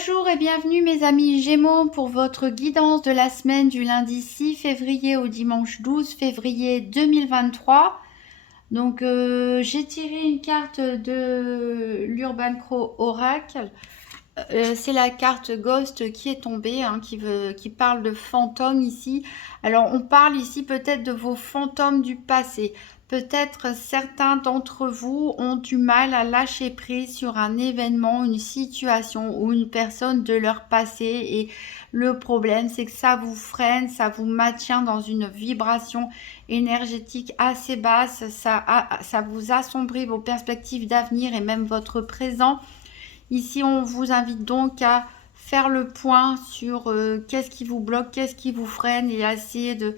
Bonjour et bienvenue mes amis Gémeaux pour votre guidance de la semaine du lundi 6 février au dimanche 12 février 2023. Donc j'ai tiré une carte de l'Urban Crow Oracle. C'est la carte Ghost qui est tombée, hein, qui parle de fantômes ici. Alors on parle ici peut-être de vos fantômes du passé. Peut-être certains d'entre vous ont du mal à lâcher prise sur un événement, une situation ou une personne de leur passé. Et le problème, c'est que ça vous freine, ça vous maintient dans une vibration énergétique assez basse. Ça vous assombrit vos perspectives d'avenir et même votre présent. Ici, on vous invite donc à faire le point sur qu'est-ce qui vous bloque, qu'est-ce qui vous freine et à essayer de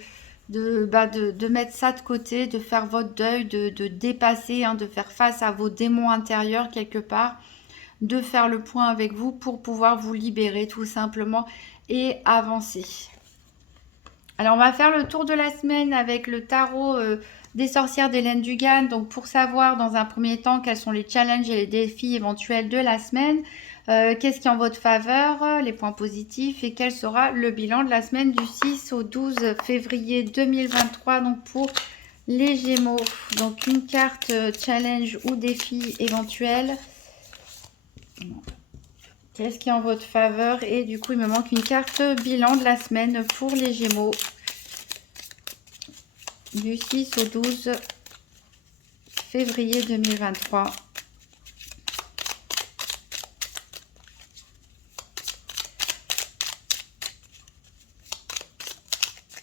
mettre ça de côté, de faire votre deuil, de dépasser, hein, de faire face à vos démons intérieurs quelque part, de faire le point avec vous pour pouvoir vous libérer tout simplement et avancer. Alors, on va faire le tour de la semaine avec le tarot des sorcières d'Hélène Dugan. Donc, pour savoir dans un premier temps quels sont les challenges et les défis éventuels de la semaine, qu'est-ce qui est en votre faveur, les points positifs et quel sera le bilan de la semaine du 6 au 12 février 2023. Donc, pour les Gémeaux, donc une carte challenge ou défi éventuel. Qu'est-ce qui est en votre faveur? Et du coup, il me manque une carte bilan de la semaine pour les Gémeaux. Du 6 au 12 février 2023.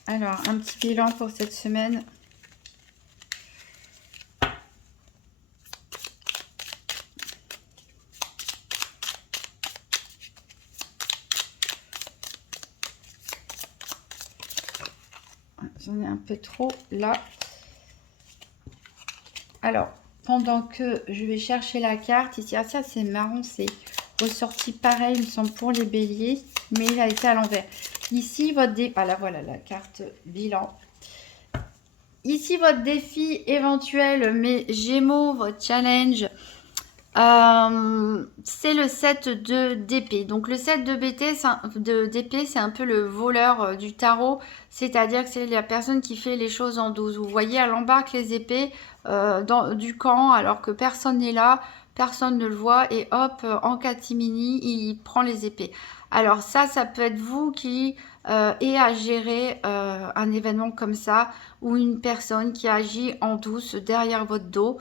Alors, un petit bilan pour cette semaine. J'en ai un peu trop là. Alors, pendant que je vais chercher la carte ici, ah ça c'est marrant, c'est ressorti pareil, il me semble, pour les béliers, mais il a été à l'envers. Ici, votre défi, ah là voilà la carte bilan. Ici, votre défi éventuel, mes Gémeaux, votre challenge, c'est le 7 de d'épée. Donc le 7 d'épée, c'est un peu le voleur du tarot, c'est-à-dire que c'est la personne qui fait les choses en 12. Vous voyez, elle embarque les épées du camp alors que personne n'est là, personne ne le voit et hop, en catimini, il prend les épées. Alors ça peut être vous qui ayez à gérer un événement comme ça ou une personne qui agit en douce derrière votre dos.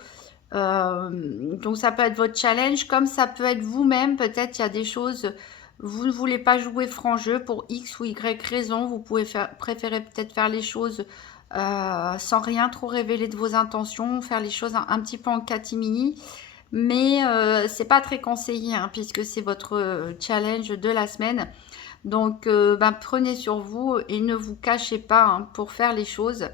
Donc ça peut être votre challenge, comme ça peut être vous-même. Peut-être il y a des choses, vous ne voulez pas jouer franc jeu pour X ou Y raison. Vous pouvez préférer peut-être faire les choses sans rien trop révéler de vos intentions, faire les choses un petit peu en catimini. Mais c'est pas très conseillé, hein, puisque c'est votre challenge de la semaine. Donc prenez sur vous et ne vous cachez pas, hein, pour faire les choses.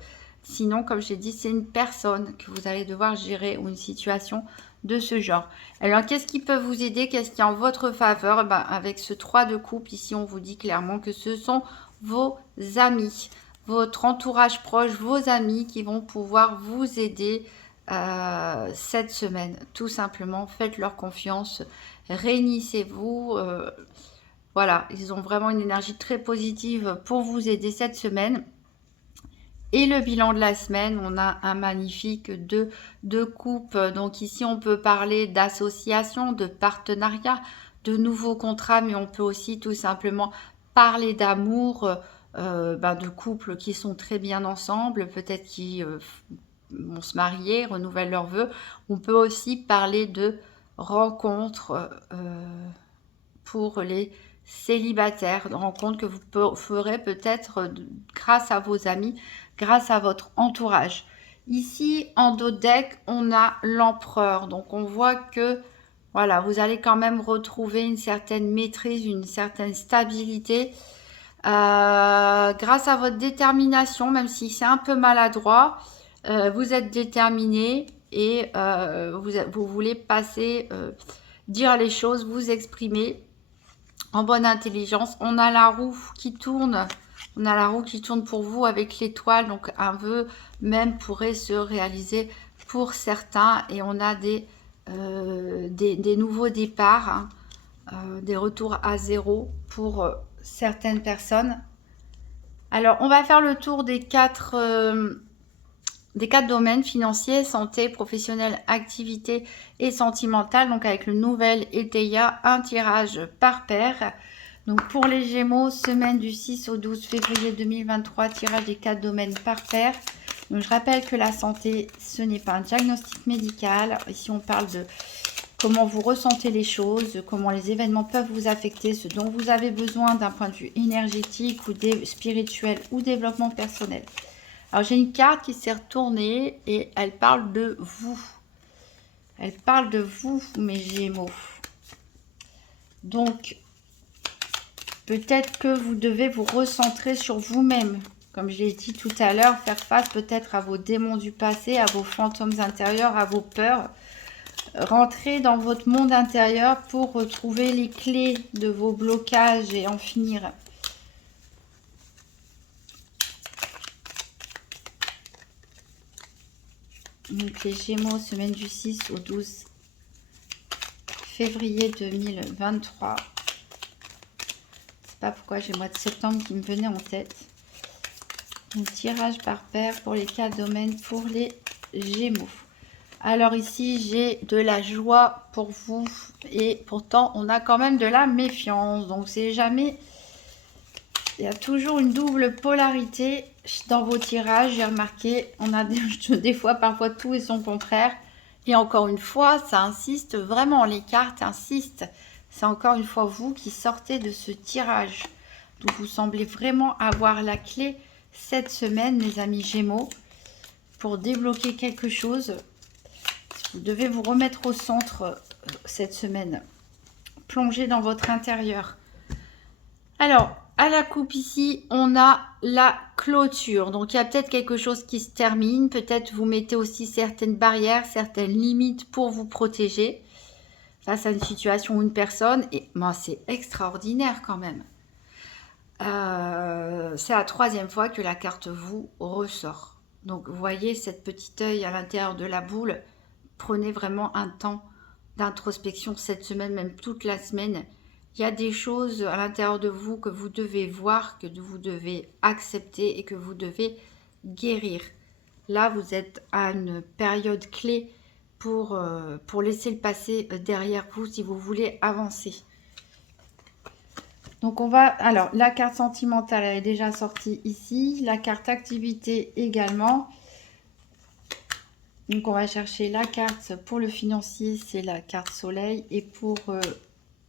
Sinon, comme j'ai dit, c'est une personne que vous allez devoir gérer ou une situation de ce genre. Alors, qu'est-ce qui peut vous aider? Qu'est-ce qui est en votre faveur? Avec ce 3 de coupe, ici, on vous dit clairement que ce sont vos amis, votre entourage proche, vos amis qui vont pouvoir vous aider cette semaine. Tout simplement, faites-leur confiance, réunissez-vous. Voilà, ils ont vraiment une énergie très positive pour vous aider cette semaine. Et le bilan de la semaine, on a un magnifique 2 de coupe. Donc ici, on peut parler d'association, de partenariat, de nouveaux contrats, mais on peut aussi tout simplement parler d'amour, de couples qui sont très bien ensemble, peut-être qui vont se marier, renouvellent leurs vœux. On peut aussi parler de rencontres pour les célibataires, de rencontres que vous ferez peut-être grâce à vos amis, grâce à votre entourage. Ici, en dos de deck, on a l'empereur. Donc, on voit que, voilà, vous allez quand même retrouver une certaine maîtrise, une certaine stabilité. Grâce à votre détermination, même si c'est un peu maladroit, vous êtes déterminé et vous voulez passer, dire les choses, vous exprimer en bonne intelligence. On a la roue qui tourne. On a la roue qui tourne pour vous avec l'étoile. Donc un vœu même pourrait se réaliser pour certains. Et on a des nouveaux départs, hein. des retours à zéro pour certaines personnes. Alors, on va faire le tour des quatre domaines: financiers, santé, professionnel, activité et sentimental. Donc, avec le nouvel ETIA, un tirage par paire. Donc, pour les Gémeaux, semaine du 6 au 12 février 2023, tirage des 4 domaines par paire. Donc, je rappelle que la santé, ce n'est pas un diagnostic médical. Ici, on parle de comment vous ressentez les choses, comment les événements peuvent vous affecter, ce dont vous avez besoin d'un point de vue énergétique ou spirituel ou développement personnel. Alors, j'ai une carte qui s'est retournée et elle parle de vous. Elle parle de vous, mes Gémeaux. Donc, peut-être que vous devez vous recentrer sur vous-même. Comme je l'ai dit tout à l'heure, faire face peut-être à vos démons du passé, à vos fantômes intérieurs, à vos peurs. Rentrer dans votre monde intérieur pour retrouver les clés de vos blocages et en finir. Donc les Gémeaux, semaine du 6 au 12 février 2023. Je sais pas pourquoi j'ai le mois de septembre qui me venait en tête. Un tirage par paire pour les 4 domaines pour les Gémeaux. Alors ici, j'ai de la joie pour vous et pourtant, on a quand même de la méfiance. Donc, c'est jamais... Il y a toujours une double polarité dans vos tirages. J'ai remarqué, on a des fois, parfois, tout et son contraire. Et encore une fois, ça insiste vraiment. Les cartes insistent. C'est encore une fois vous qui sortez de ce tirage. Donc, vous semblez vraiment avoir la clé cette semaine, mes amis Gémeaux, pour débloquer quelque chose. Vous devez vous remettre au centre cette semaine. Plonger dans votre intérieur. Alors, à la coupe ici, on a la clôture. Donc, il y a peut-être quelque chose qui se termine. Peut-être vous mettez aussi certaines barrières, certaines limites pour vous protéger face à une situation ou une personne. Et moi, c'est extraordinaire quand même. C'est la 3e fois que la carte vous ressort. Donc, vous voyez cette petite œil à l'intérieur de la boule. Prenez vraiment un temps d'introspection cette semaine, même toute la semaine. Il y a des choses à l'intérieur de vous que vous devez voir, que vous devez accepter et que vous devez guérir. Là, vous êtes à une période clé pour laisser le passé derrière vous si vous voulez avancer. Donc, on va... Alors, la carte sentimentale, elle est déjà sortie ici. La carte activité également. Donc, on va chercher la carte pour le financier, c'est la carte soleil. Et pour...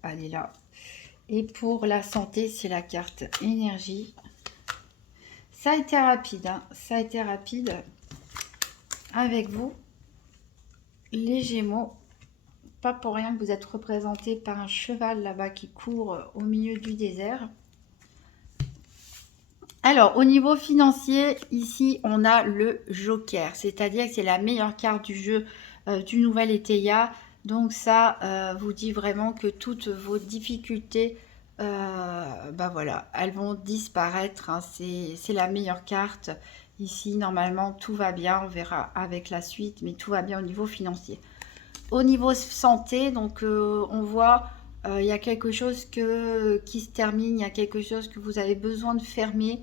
elle est là. Et pour la santé, c'est la carte énergie. Ça a été rapide, hein. Ça a été rapide avec vous, les Gémeaux. Pas pour rien que vous êtes représentés par un cheval là-bas qui court au milieu du désert. Alors, au niveau financier, ici, on a le Joker. C'est-à-dire que c'est la meilleure carte du jeu du nouvel ETIA. Donc, ça vous dit vraiment que toutes vos difficultés, bah voilà, elles vont disparaître. Hein. C'est la meilleure carte. Ici, normalement, tout va bien. On verra avec la suite, mais tout va bien au niveau financier. Au niveau santé, donc on voit, il y a quelque chose qui se termine, il y a quelque chose que vous avez besoin de fermer,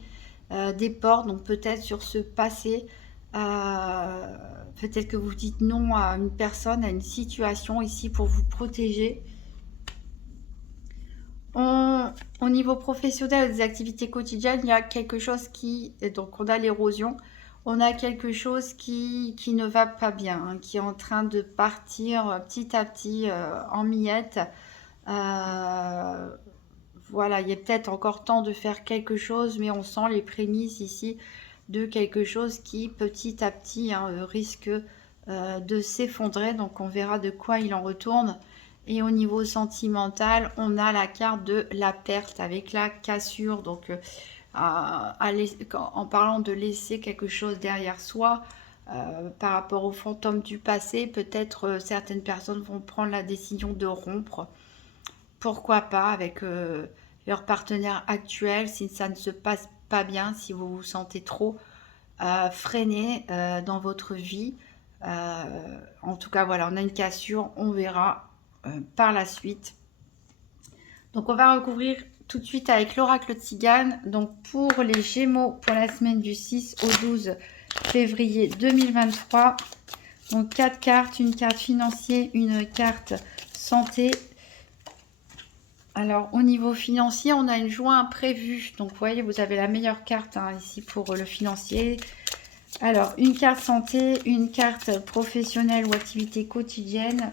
des portes, donc peut-être sur ce passé, peut-être que vous dites non à une personne, à une situation ici pour vous protéger. Au niveau professionnel, des activités quotidiennes, il y a quelque chose qui... Donc, on a l'érosion. On a quelque chose qui ne va pas bien, hein, qui est en train de partir petit à petit en miettes. Voilà, il y a peut-être encore temps de faire quelque chose, mais on sent les prémices ici de quelque chose qui, petit à petit, hein, risque de s'effondrer. Donc, on verra de quoi il en retourne. Et au niveau sentimental, on a la carte de la perte avec la cassure. Donc, en parlant de laisser quelque chose derrière soi, par rapport aux fantômes du passé, peut-être certaines personnes vont prendre la décision de rompre. Pourquoi pas avec leur partenaire actuel si ça ne se passe pas bien, si vous vous sentez trop freiné dans votre vie. En tout cas, voilà, on a une cassure, on verra par la suite. Donc on va recouvrir tout de suite avec l'oracle Tzigane. Donc pour les Gémeaux, pour la semaine du 6 au 12 février 2023. Donc 4 cartes, une carte financier, une carte santé. Alors au niveau financier, on a une joie imprévue. Donc vous voyez, vous avez la meilleure carte hein, ici pour le financier. Alors une carte santé, une carte professionnelle ou activité quotidienne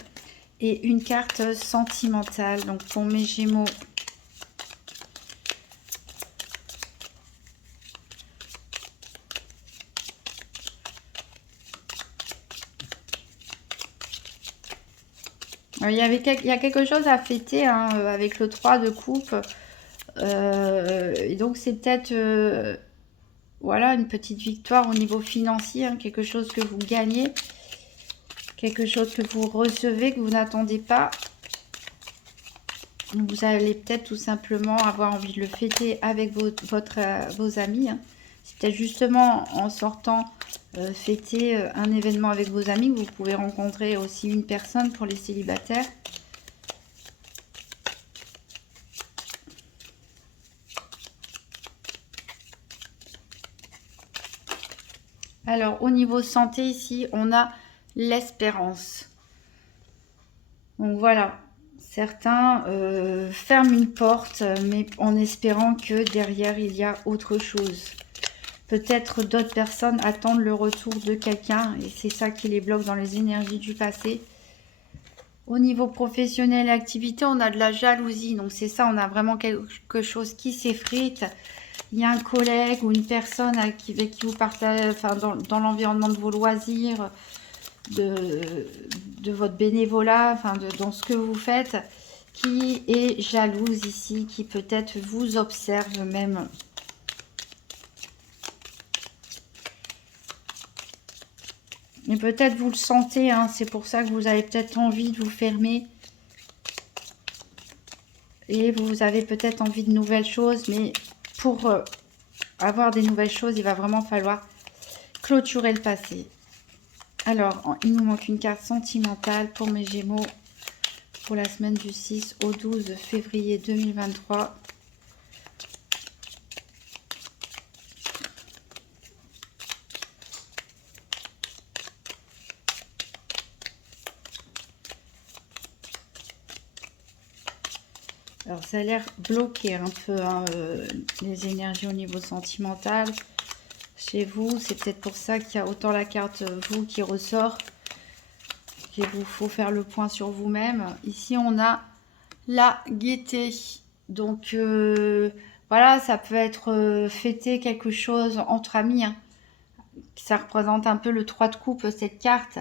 et une carte sentimentale. Donc pour mes Gémeaux, il y a quelque chose à fêter hein, avec le 3 de coupe. Et donc c'est peut-être voilà une petite victoire au niveau financier, hein, quelque chose que vous gagnez, quelque chose que vous recevez, que vous n'attendez pas. Vous allez peut-être tout simplement avoir envie de le fêter avec vos amis. Hein. C'est peut-être justement en sortant fêter un événement avec vos amis que vous pouvez rencontrer aussi une personne pour les célibataires. Alors, au niveau santé, ici, on a l'espérance. Donc, voilà. Certains ferment une porte, mais en espérant que derrière, il y a autre chose. Peut-être d'autres personnes attendent le retour de quelqu'un, et c'est ça qui les bloque dans les énergies du passé. Au niveau professionnel et activité, on a de la jalousie. Donc, c'est ça, on a vraiment quelque chose qui s'effrite. Il y a un collègue ou une personne avec qui vous partagez, enfin, dans l'environnement de vos loisirs, de votre bénévolat, enfin, dans ce que vous faites, qui est jalouse ici, qui peut-être vous observe même. Et peut-être vous le sentez, hein, c'est pour ça que vous avez peut-être envie de vous fermer. Et vous avez peut-être envie de nouvelles choses, mais pour avoir des nouvelles choses, il va vraiment falloir clôturer le passé. Alors, il nous manque une carte sentimentale pour mes Gémeaux pour la semaine du 6 au 12 février 2023. Alors, ça a l'air bloqué un peu, hein, les énergies au niveau sentimental. Chez vous, c'est peut-être pour ça qu'il y a autant la carte vous qui ressort. Il vous faut faire le point sur vous-même. Ici, on a la gaieté. Donc, voilà, ça peut être fêter quelque chose entre amis. Hein. Ça représente un peu le 3 de coupe, cette carte.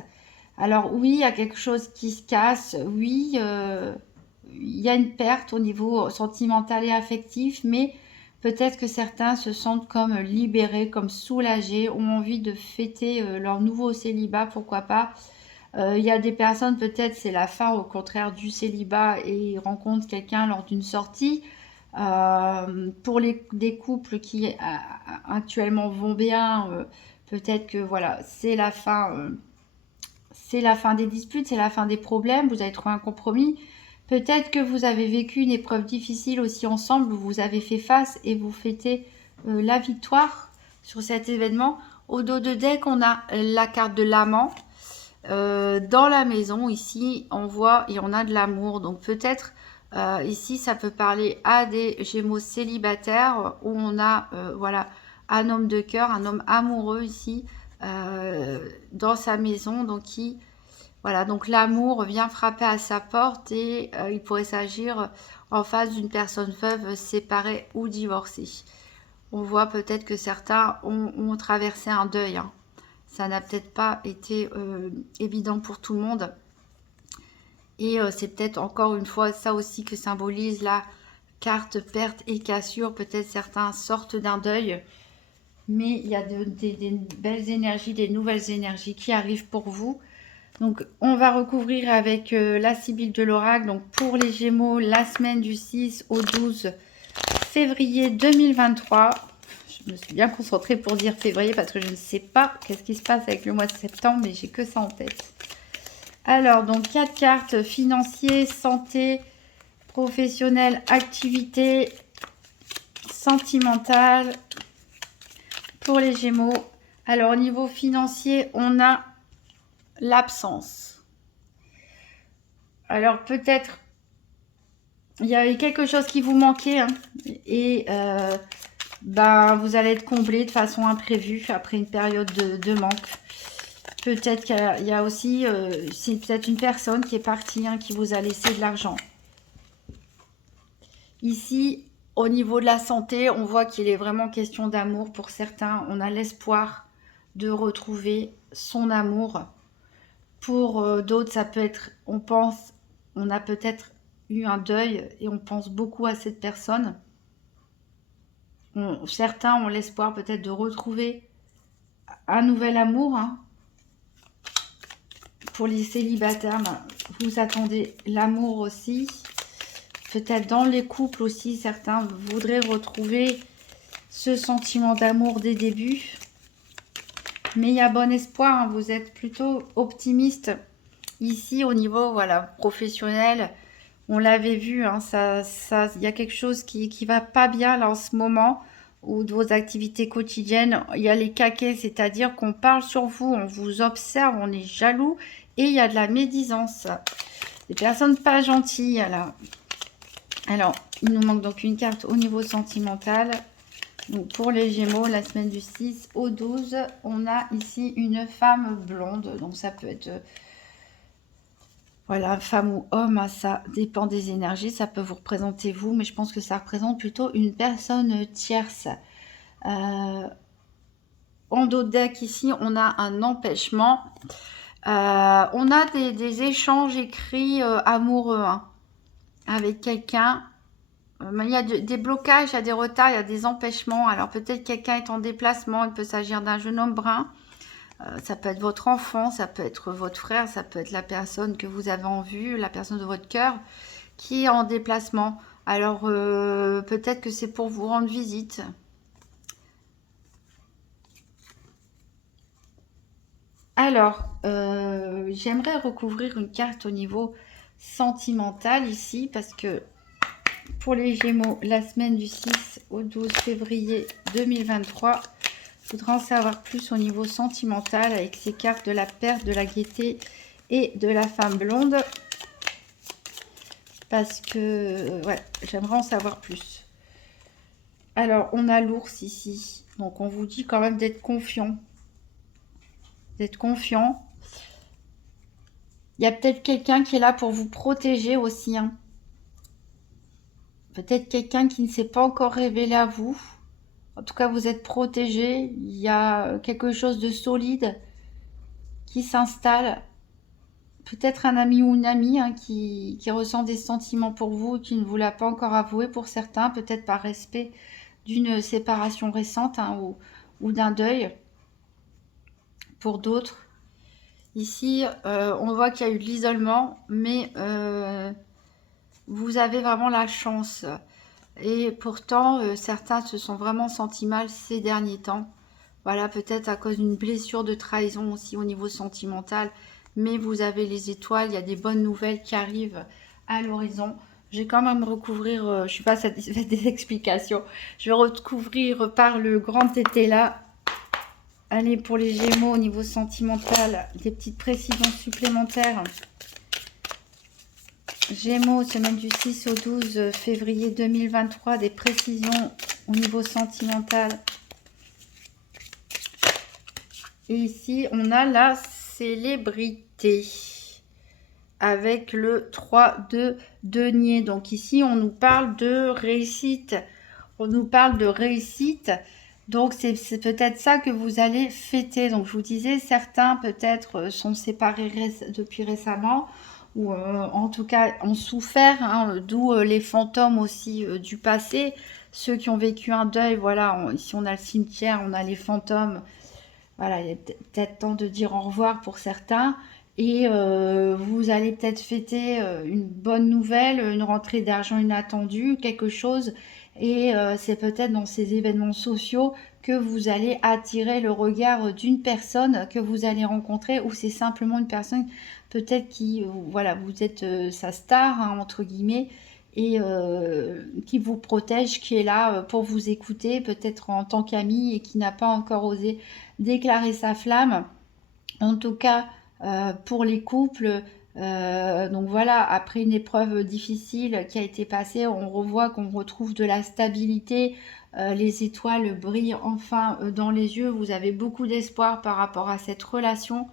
Alors, oui, il y a quelque chose qui se casse. Oui, il y a une perte au niveau sentimental et affectif, mais peut-être que certains se sentent comme libérés, comme soulagés, ont envie de fêter leur nouveau célibat, pourquoi pas. Il y a des personnes, peut-être c'est la fin au contraire du célibat et ils rencontrent quelqu'un lors d'une sortie. Pour des couples qui actuellement vont bien, peut-être que voilà, c'est la fin des disputes, c'est la fin des problèmes, vous avez trouvé un compromis. Peut-être que vous avez vécu une épreuve difficile aussi ensemble, vous avez fait face et vous fêtez la victoire sur cet événement. Au dos de deck, on a la carte de l'amant. Dans la maison, ici, on voit et on a de l'amour. Donc peut-être, ici, ça peut parler à des Gémeaux célibataires où on a, voilà, un homme de cœur, un homme amoureux ici, dans sa maison. Donc voilà, donc l'amour vient frapper à sa porte et il pourrait s'agir en face d'une personne veuve, séparée ou divorcée. On voit peut-être que certains ont traversé un deuil. Hein. Ça n'a peut-être pas été évident pour tout le monde. Et c'est peut-être encore une fois ça aussi que symbolise la carte perte et cassure. Peut-être certains sortent d'un deuil. Mais il y a des belles énergies, des nouvelles énergies qui arrivent pour vous. Donc, on va recouvrir avec la Sibylle de l'Oracle. Donc, pour les Gémeaux, la semaine du 6 au 12 février 2023. Je me suis bien concentrée pour dire février parce que je ne sais pas qu'est-ce qui se passe avec le mois de septembre, mais j'ai que ça en tête. Alors, donc, 4 cartes financier, santé, professionnel, activité sentimentale pour les Gémeaux. Alors, au niveau financier, on a l'absence. Alors, peut-être, il y avait quelque chose qui vous manquait, hein, et ben, vous allez être comblé de façon imprévue après une période de manque. Peut-être qu'il y a aussi, c'est peut-être une personne qui est partie, hein, qui vous a laissé de l'argent. Ici, au niveau de la santé, on voit qu'il est vraiment question d'amour pour certains. On a l'espoir de retrouver son amour. Pour d'autres, ça peut être, on pense, on a peut-être eu un deuil et on pense beaucoup à cette personne. Certains ont l'espoir peut-être de retrouver un nouvel amour, hein. Pour les célibataires, ben, vous attendez l'amour aussi. Peut-être dans les couples aussi, certains voudraient retrouver ce sentiment d'amour des débuts. Mais il y a bon espoir, hein, vous êtes plutôt optimiste. Ici, au niveau voilà, professionnel, on l'avait vu, hein, y a quelque chose qui va pas bien là en ce moment, ou de vos activités quotidiennes. Il y a les caquets, c'est-à-dire qu'on parle sur vous, on vous observe, on est jaloux, et il y a de la médisance. Des personnes pas gentilles, là. Alors, il nous manque donc une carte au niveau sentimental. Donc, pour les Gémeaux, la semaine du 6 au 12, on a ici une femme blonde. Donc, ça peut être, voilà, femme ou homme, hein, ça dépend des énergies. Ça peut vous représenter vous, mais je pense que ça représente plutôt une personne tierce. En dos de deck, ici, on a un empêchement. On a des échanges écrits amoureux, hein, avec quelqu'un. Il y a des blocages, il y a des retards, il y a des empêchements. Alors peut-être quelqu'un est en déplacement, il peut s'agir d'un jeune homme brun. Ça peut être votre enfant, ça peut être votre frère, ça peut être la personne que vous avez en vue, la personne de votre cœur qui est en déplacement. Alors peut-être que c'est pour vous rendre visite. Alors, j'aimerais recouvrir une carte au niveau sentimental ici parce que pour les Gémeaux, la semaine du 6 au 12 février 2023, je voudrais en savoir plus au niveau sentimental avec ces cartes de la perte, de la gaieté et de la femme blonde. Parce que, ouais, j'aimerais en savoir plus. Alors, on a l'ours ici. Donc, on vous dit quand même d'être confiant. D'être confiant. Il y a peut-être quelqu'un qui est là pour vous protéger aussi, hein. Peut-être quelqu'un qui ne s'est pas encore révélé à vous. En tout cas, vous êtes protégé. Il y a quelque chose de solide qui s'installe. Peut-être un ami ou une amie, hein, qui ressent des sentiments pour vous, qui ne vous l'a pas encore avoué pour certains, peut-être par respect d'une séparation récente, hein, ou d'un deuil pour d'autres. Ici, on voit qu'il y a eu de l'isolement, mais vous avez vraiment la chance. Et pourtant, certains se sont vraiment sentis mal ces derniers temps. Voilà, peut-être à cause d'une blessure de trahison aussi au niveau sentimental. Mais vous avez les étoiles, il y a des bonnes nouvelles qui arrivent à l'horizon. Je vais quand même recouvrir, je ne suis pas satisfaite des explications. Je vais recouvrir par le grand tété là. Allez, pour les Gémeaux au niveau sentimental, des petites précisions supplémentaires. Gémeaux, semaine du 6 au 12 février 2023, des précisions au niveau sentimental. Et ici, on a la célébrité avec le 3 de denier. Donc ici, on nous parle de réussite. On nous parle de réussite. Donc, c'est peut-être ça que vous allez fêter. Donc, je vous disais, certains peut-être sont séparés depuis récemment ou en tout cas ont souffert, hein, d'où les fantômes aussi du passé. Ceux qui ont vécu un deuil, voilà, ici on a le cimetière, on a les fantômes. Voilà, il est peut-être temps de dire au revoir pour certains. Et vous allez peut-être fêter une bonne nouvelle, une rentrée d'argent inattendue, quelque chose. Et c'est peut-être dans ces événements sociaux que vous allez attirer le regard d'une personne que vous allez rencontrer, ou c'est simplement une personne peut-être qui, voilà, vous êtes sa star, hein, entre guillemets, et qui vous protège, qui est là pour vous écouter, peut-être en tant qu'ami, et qui n'a pas encore osé déclarer sa flamme. En tout cas, pour les couples, donc voilà, après une épreuve difficile qui a été passée, on revoit qu'on retrouve de la stabilité, les étoiles brillent enfin dans les yeux, vous avez beaucoup d'espoir par rapport à cette relation.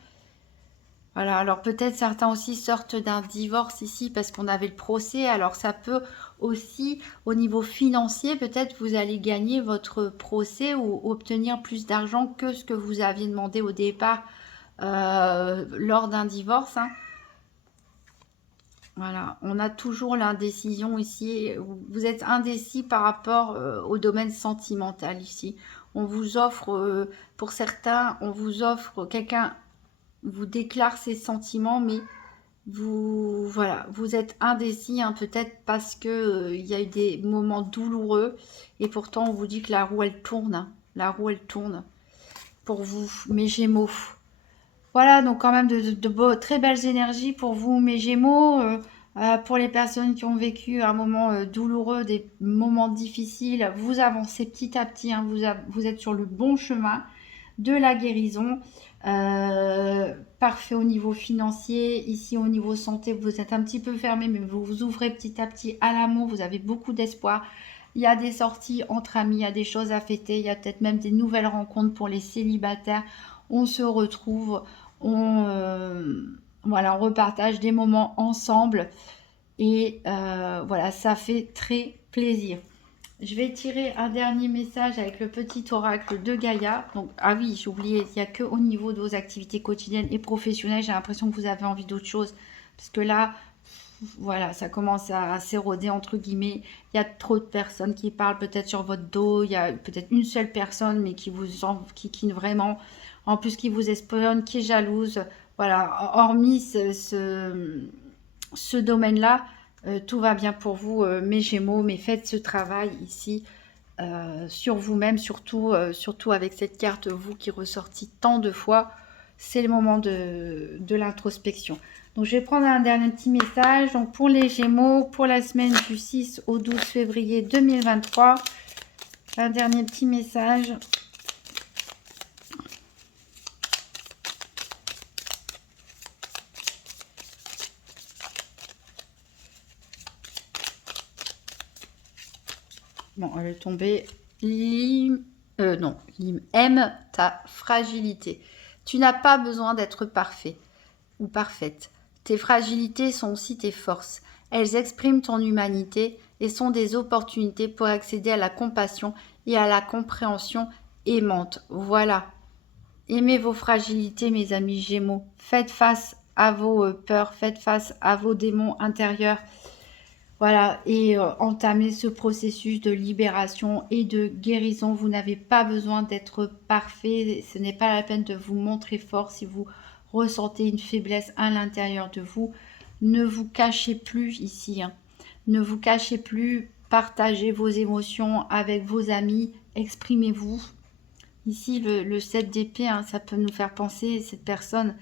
Voilà, alors peut-être certains aussi sortent d'un divorce ici parce qu'on avait le procès, alors ça peut aussi, au niveau financier, peut-être vous allez gagner votre procès ou obtenir plus d'argent que ce que vous aviez demandé au départ lors d'un divorce, hein. Voilà, on a toujours l'indécision ici. Vous êtes indécis par rapport au domaine sentimental ici. On vous offre, pour certains, on vous offre, quelqu'un vous déclare ses sentiments, mais vous, voilà, vous êtes indécis, hein, peut-être parce que il y a eu des moments douloureux, et pourtant on vous dit que la roue elle tourne, hein. La roue elle tourne pour vous, mes Gémeaux. Voilà, donc quand même de très belles énergies pour vous, mes Gémeaux. Pour les personnes qui ont vécu un moment douloureux, des moments difficiles, vous avancez petit à petit, hein, vous êtes sur le bon chemin de la guérison. Parfait au niveau financier. Ici, au niveau santé, vous êtes un petit peu fermé, mais vous vous ouvrez petit à petit à l'amour. Vous avez beaucoup d'espoir. Il y a des sorties entre amis, il y a des choses à fêter, il y a peut-être même des nouvelles rencontres pour les célibataires. On se retrouve, voilà, on repartage des moments ensemble, et voilà, ça fait très plaisir. Je vais tirer un dernier message avec le petit oracle de Gaïa. Donc, ah oui, j'ai oublié, il n'y a que au niveau de vos activités quotidiennes et professionnelles. J'ai l'impression que vous avez envie d'autre chose. Parce que là, voilà, ça commence à s'éroder, entre guillemets. Il y a trop de personnes qui parlent peut-être sur votre dos. Il y a peut-être une seule personne, mais qui vous qui vraiment, en plus qui vous espionne, qui est jalouse. Voilà, hormis ce domaine-là, tout va bien pour vous, mes Gémeaux, mais faites ce travail ici sur vous-même, surtout avec cette carte, vous qui ressortit tant de fois. C'est le moment de l'introspection. Donc, je vais prendre un dernier petit message. Donc, pour les Gémeaux, pour la semaine du 6 au 12 février 2023, un dernier petit message. Bon, elle est tombée. Aime ta fragilité. Tu n'as pas besoin d'être parfait ou parfaite. Tes fragilités sont aussi tes forces. Elles expriment ton humanité et sont des opportunités pour accéder à la compassion et à la compréhension aimante. Voilà. Aimez vos fragilités, mes amis Gémeaux. Faites face à vos peurs, faites face à vos démons intérieurs. Voilà, et entamer ce processus de libération et de guérison. Vous n'avez pas besoin d'être parfait. Ce n'est pas la peine de vous montrer fort si vous ressentez une faiblesse à l'intérieur de vous. Ne vous cachez plus ici, hein. Ne vous cachez plus. Partagez vos émotions avec vos amis. Exprimez-vous. Ici, le 7 d'épée, hein, ça peut nous faire penser cette personne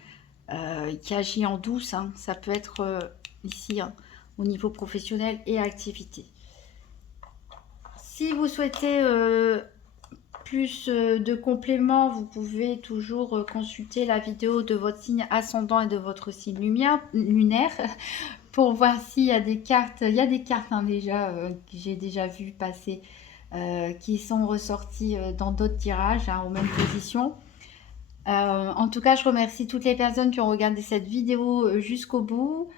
qui agit en douce, hein. Ça peut être ici, hein, au niveau professionnel et activité. Si vous souhaitez plus de compléments, vous pouvez toujours consulter la vidéo de votre signe ascendant et de votre signe lunaire pour voir s'il y a des cartes. Il y a des cartes, hein, déjà que j'ai déjà vu passer qui sont ressorties dans d'autres tirages, hein, aux mêmes positions. En tout cas, je remercie toutes les personnes qui ont regardé cette vidéo jusqu'au bout.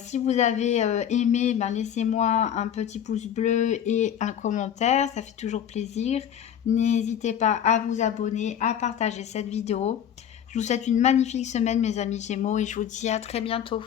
Si vous avez aimé, ben, laissez-moi un petit pouce bleu et un commentaire, ça fait toujours plaisir. N'hésitez pas à vous abonner, à partager cette vidéo. Je vous souhaite une magnifique semaine, mes amis Gémeaux, et je vous dis à très bientôt.